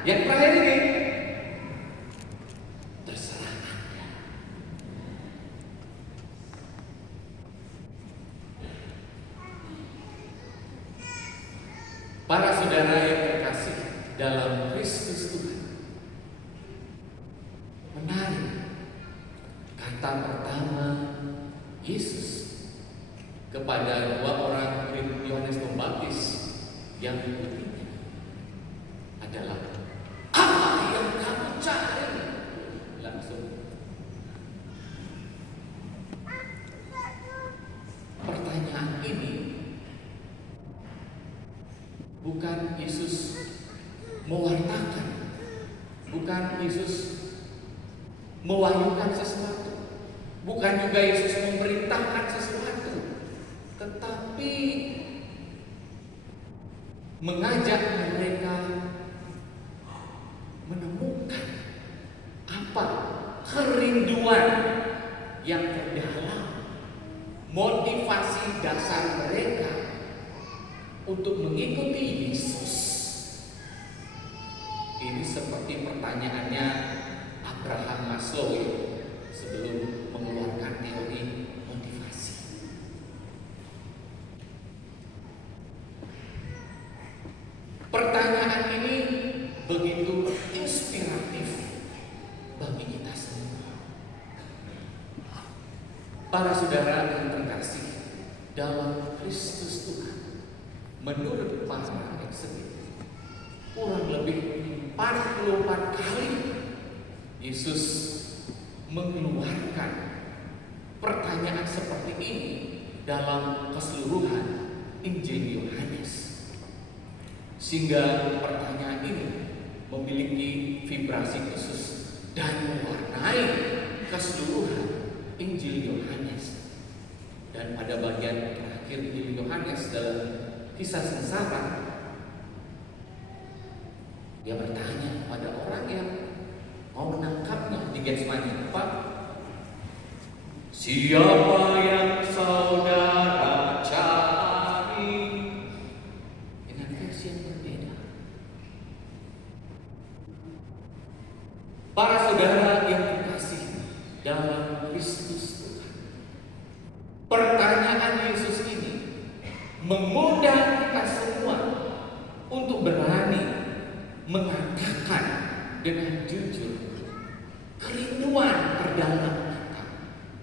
Yang terakhir ini, terserah Anda. Para saudara yang terkasih dalam Kristus Tuhan, menarik kata pertama Yesus kepada dua orang murid Yohanes Pembaptis yang mengikutinya adalah, apa yang kamu cari? Langsung pertanyaan ini bukan Yesus mewartakan, bukan Yesus mewahyukan sesuatu, bukan juga Yesus memerintahkan sesuatu, tetapi mengajak mereka menemukan apa kerinduan yang terdalam, motivasi dasar mereka untuk mengikuti Yesus. Ini seperti pertanyaannya Abraham Maslow sebelum mengeluarkan teori motivasi. Pertanyaan ini begitu inspiratif bagi kita semua. Para saudara yang terkasih dalam Kristus Tuhan, menurut para ekseget, kurang lebih 44 kali Yesus mengeluarkan pertanyaan seperti ini dalam keseluruhan Injil Yohanes. Sehingga pertanyaan ini memiliki vibrasi khusus dan mewarnai keseluruhan Injil Yohanes. Dan pada bagian terakhir Injil Yohanes dalam kisah sengsara, dia bertanya pada orang yang mau menangkapnya di Getsemani, Pak, siapa yang saudara cari? Dengan versi yang berbeda. Para saudara yang terkasih dalam Kristus Tuhan, pertanyaan Yesus ini mengundang kita semua untuk berani mengatakan dengan jujur kerinduan terdalam kita,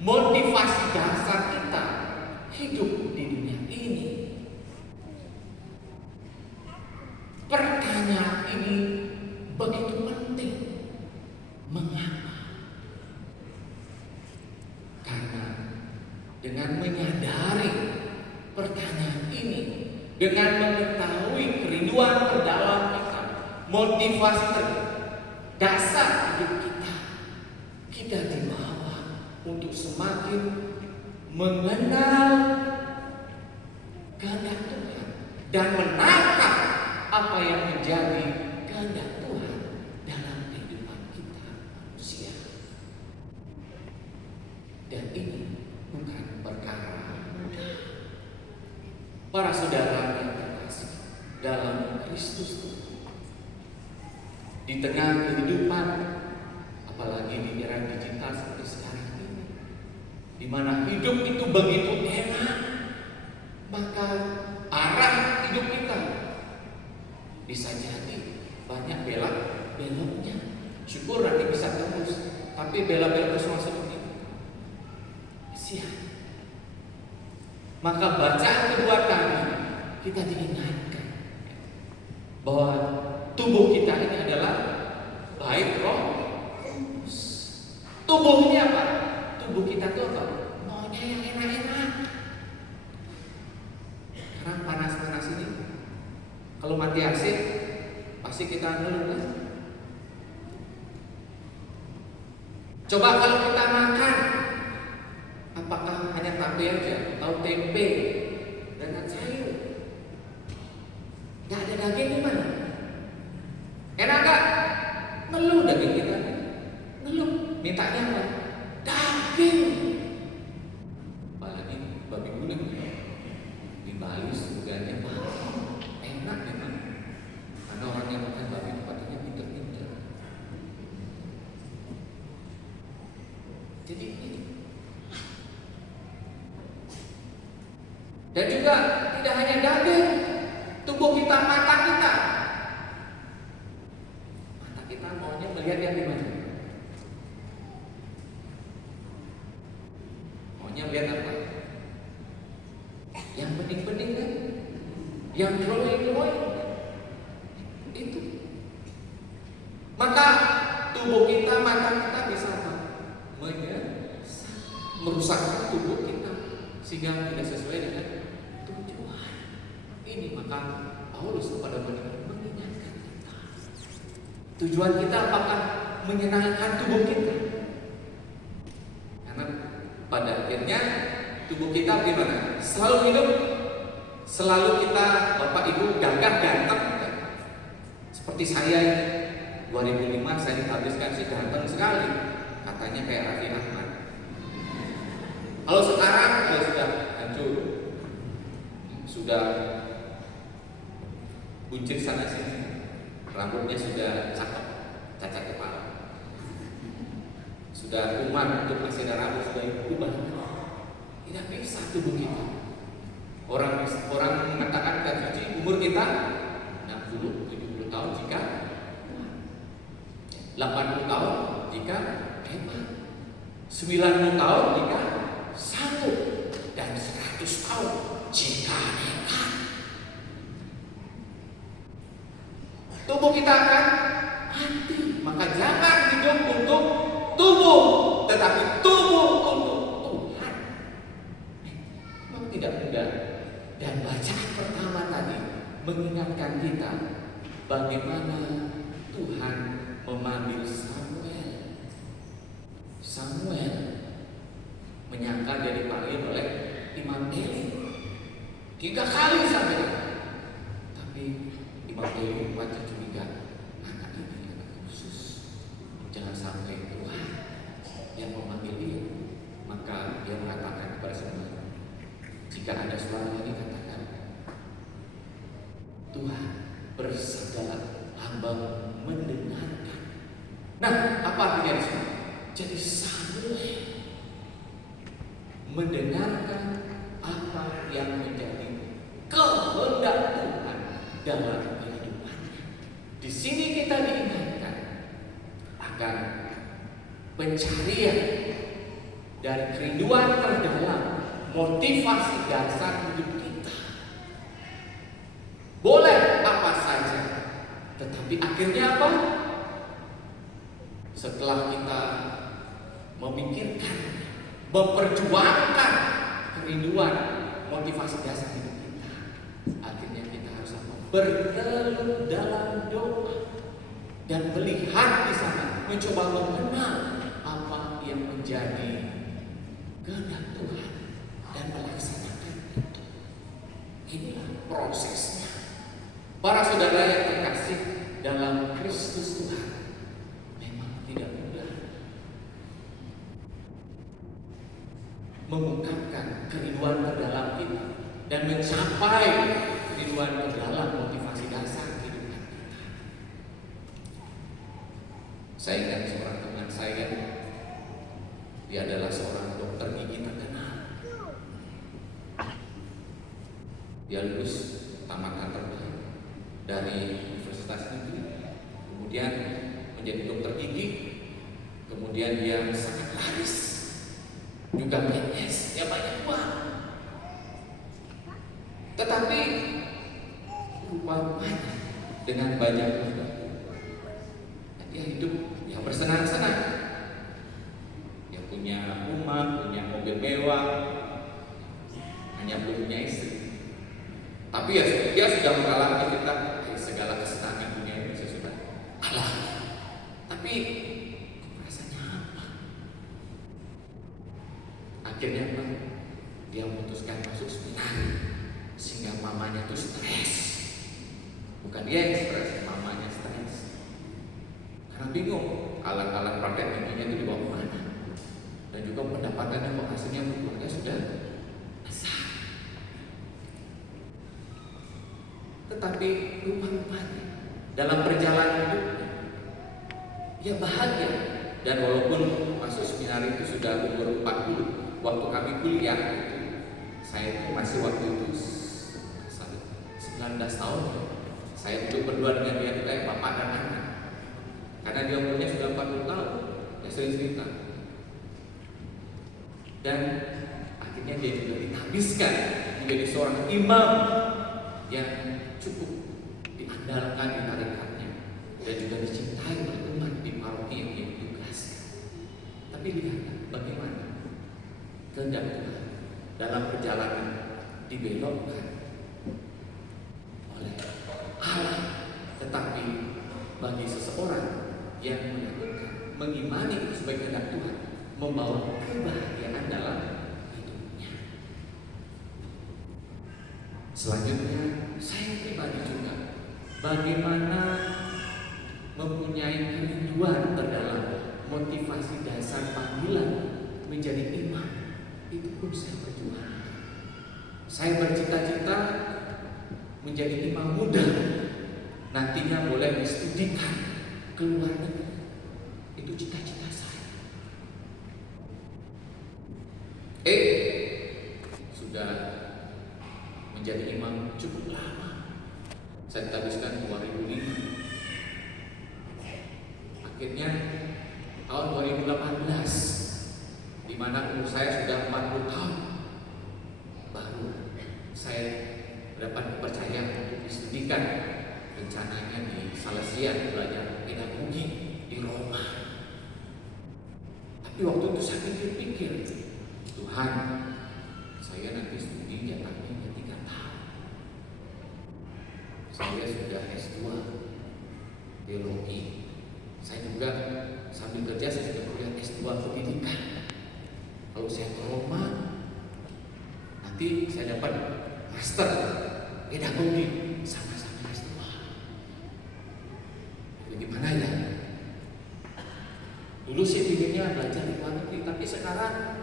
motivasi dasar kita hidup di dunia ini. Pertanyaan ini begitu penting. Mengapa? Karena dengan menyadari pertanyaan ini, dengan mengetahui kerinduan terdalam kita, motivasi dasar hidup kita dibawa untuk semakin mengenal kehendak Tuhan dan menangkap apa yang menjadi kehendak Tuhan dalam kehidupan kita manusia. Dan ini bukan perkara mudah. Para saudara yang terkasih dalam Kristus Tuhan, di tengah kehidupan, apalagi di era digital seperti sekarang ini, di mana hidup itu begitu enak, maka arah hidup kita bisa jadi banyak beloknya. Syukur nanti bisa tembus, tapi belok-belok terus masuk ini, sia. Maka bacaan kedua tadi kita diingatkan bahwa tubuh kita ini adalah baik roh kudus. Tubuhnya apa? Tubuh kita itu apa? Maunya yang enak-enak. Sekarang panas-panas ini, kalau mati AC pasti kita ngeluh kan? Coba kalau kita makan, apakah hanya tape aja atau tempe dengan sayur? Gak ada daging gimana? Enak gak? Ngeluh daging kita. Ngeluh. Mintanya apa? Daging. Apalagi babi guling di Bali surganya enak memang. Karena orang yang makan babi patutnya pintar. Jadi ini. Dan juga tidak hanya daging, tubuh kita, mata kita. Mata kita maunya melihat yang gimana? Maunya melihat apa? Yang bening-bening kan? Yang glowing-glowing. Itu. Maka tubuh kita, mata kita bisa apa? Merusakkan tubuh kita sehingga tidak sesuai dengan tujuan. Ini maka Paulus kepada mereka mengingatkan kita. Tujuan kita apakah menyenangkan tubuh kita? Karena pada akhirnya tubuh kita gimana? Selalu hidup, selalu kita Bapak Ibu gagah ganteng. Seperti saya ini 2005 saya dihabiskan sih ganteng sekali. Katanya kayak Raffi Ahmad. Kalau sekarang sudah hancur, sudah buncit sana sini, rambutnya sudah cakep, cacat kepala, sudah kuman untuk masih ada rambut sudah berubah. Tidak bisa tubuh kita. Orang mengatakan kita suci umur kita 60-70 tahun jika 80 tahun jika hemat, 90 tahun jika sanggup, dan 100 tahun jika nekat. Tubuh kita akan mati. Maka jangan hidup untuk tubuh, tetapi tubuh untuk Tuhan. Memang tidak mudah. Dan bacaan pertama tadi mengingatkan kita bagaimana Tuhan memanggil Samuel menyangka dia dipanggil oleh Imam Eli 3 kali sampai. Tapi Imam Eli baca curiga, anak ini anak khusus, jangan sampai Tuhan yang memanggil dia. Maka dia mengatakan kepada Samuel, jika ada suara lagi katakan, Tuhan bersabdalah, hamba mendengarkan. Nah, apa artinya di sini? Jadi Samuel mendengarkan apa yang menjadi kehendak Tuhan dalam kehidupannya. Di sini kita diingatkan akan pencarian dari kerinduan terdalam, motivasi dasar hidup kita. Boleh apa saja, tetapi akhirnya apa? Setelah kita memikirkan, memperjuangkan kerinduan, motivasi dasar hidup kita, akhirnya kita harus apa? Bertelut dalam doa dan melihat di sana, mencoba mengenal apa yang menjadi kehendak Tuhan dan melaksanakan itu. Inilah prosesnya. Para saudara yang terkasih dalam Kristus Tuhan, memang tidak mudah mengungkapkan kerinduan terdalam kita dan mencapai kerinduan terdalam motivasi dasar kehidupan kita. Saya ingat seorang teman saya, dia adalah seorang dokter gigi terkenal. Dia lulus tamatan terbaik dari Universitas Negeri, kemudian menjadi dokter gigi, kemudian dia sangat laris, juga PNS, ya banyak uang. Tetapi rupanya dengan banyak uang, dia hidup yang bersenang-senang. Dia punya rumah, punya mobil mewah, hanya belum punya istri. Tapi ya dia sudah mengalami kita segala kesenangan dunia ini sudah alami. Tapi rasanya apa? Akhirnya dia memutuskan masuk seminar, sehingga mamanya tuh stres. Bukan dia yang stres, mamanya stres. Karena bingung alat-alat praktek giginya itu dibawa kemana. Dan juga pendapatannya penghasilannya untuk keluarga sudah besar. Tetapi rupa-rupanya dalam perjalanan hidupnya dia bahagia Dan walaupun masuk seminar itu sudah umur 40, waktu kami kuliah itu, saya itu masih waktu itu 19 tahun. Saya duduk berdua dengan dia itu kayak bapak dan anak. Karena dia umurnya sudah 40 tahun, dia sering cerita. Dan akhirnya dia juga ditabiskan menjadi seorang imam yang cukup diandalkan di tarikatnya dan juga dicintai oleh umat di paroki yang dia tugaskan. Tapi lihat bagaimana kehendak Tuhan dalam perjalanan dibelokkan oleh Allah, tetapi bagi seseorang yang melakukan mengimani itu sebagai kehendak Tuhan, membawa kebahagiaan dalam hidupnya. Selanjutnya, saya pribadi juga bagaimana mempunyai kerinduan terdalam motivasi dasar panggilan menjadi imam. Itu pun saya berjuang. Saya bercita-cita menjadi imam muda, nantinya boleh distudikan ke luar negeri. Itu cita-cita saya. Sudah menjadi imam cukup lama. Saya ditabiskan 2005. Akhirnya tahun 2018, di mana umur saya sudah 40 tahun, baru saya mendapat kepercayaan untuk distudikan, rencananya di Salesian, belajar pedagogi di Roma. Tapi waktu itu saya pikir-pikir, Tuhan, saya nanti studi jatahnya 3 tahun. Saya sudah S2 teologi. Saya juga sambil kerja saya sudah kuliah S2 pendidikan. Kalau saya ke Roma, nanti saya dapat master pedagogi sama-sama S2. Bagaimana ya? Dulu sih pinginnya belajar di luar negeri, tapi sekarang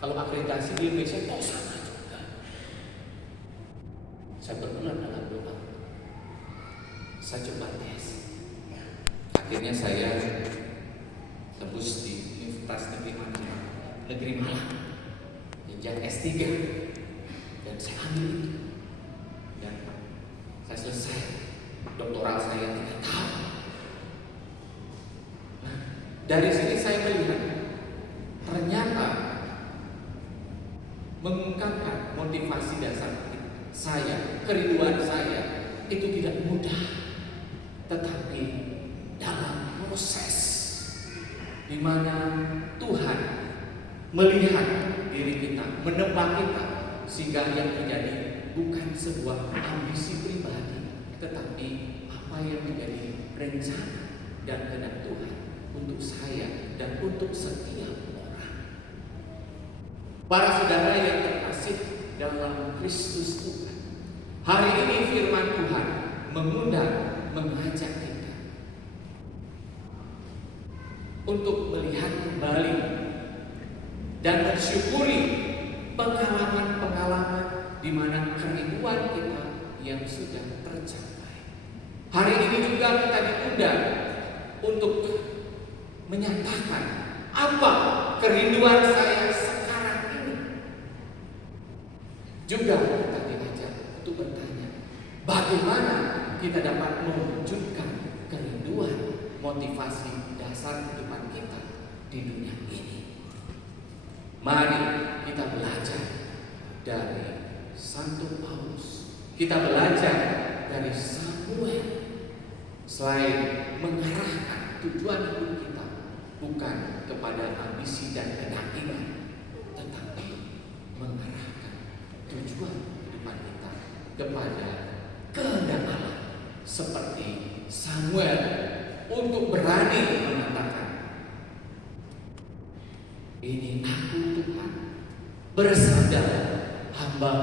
kalau akreditasi di Indonesia kok sama juga. Saya berbulan dalam doa. Saya coba tes. Akhirnya saya tembus di Universitas Negeri Malang, jenjang S3, dan saya ambil itu. Dan saya selesai doktoral saya 3 tahun. Nah, dari sini saya melihat ternyata mengungkapkan motivasi dasar saya, kerinduan saya itu tidak mudah, tetapi dalam proses di mana Tuhan melihat diri kita, menebak kita, sehingga yang terjadi bukan sebuah ambisi pribadi, tetapi apa yang menjadi rencana dan kehendak Tuhan untuk saya dan untuk setiap orang. Para saudara yang terkasih dalam Kristus Tuhan, hari ini firman Tuhan mengundang, mengajak kita untuk melihat kembali dan mensyukuri pengalaman-pengalaman di mana kerinduan kita yang sudah tercapai. Hari ini juga kita diundang untuk menyatakan apa kerinduan saya sekarang ini. Juga kita diajak untuk bertanya, bagaimana kita dapat mewujudkan kerinduan, motivasi dasar kehidupan kita di dunia ini. Mari kita belajar dari Santo Paulus. Kita belajar dari Samuel. Selain mengarahkan tujuan hidup kita bukan kepada ambisi dan kedagingan, tetapi mengarahkan tujuan kehidupan kita kepada kehendak Allah, seperti Samuel untuk berani mengatakan, ini aku Tuhan, bersandar hamba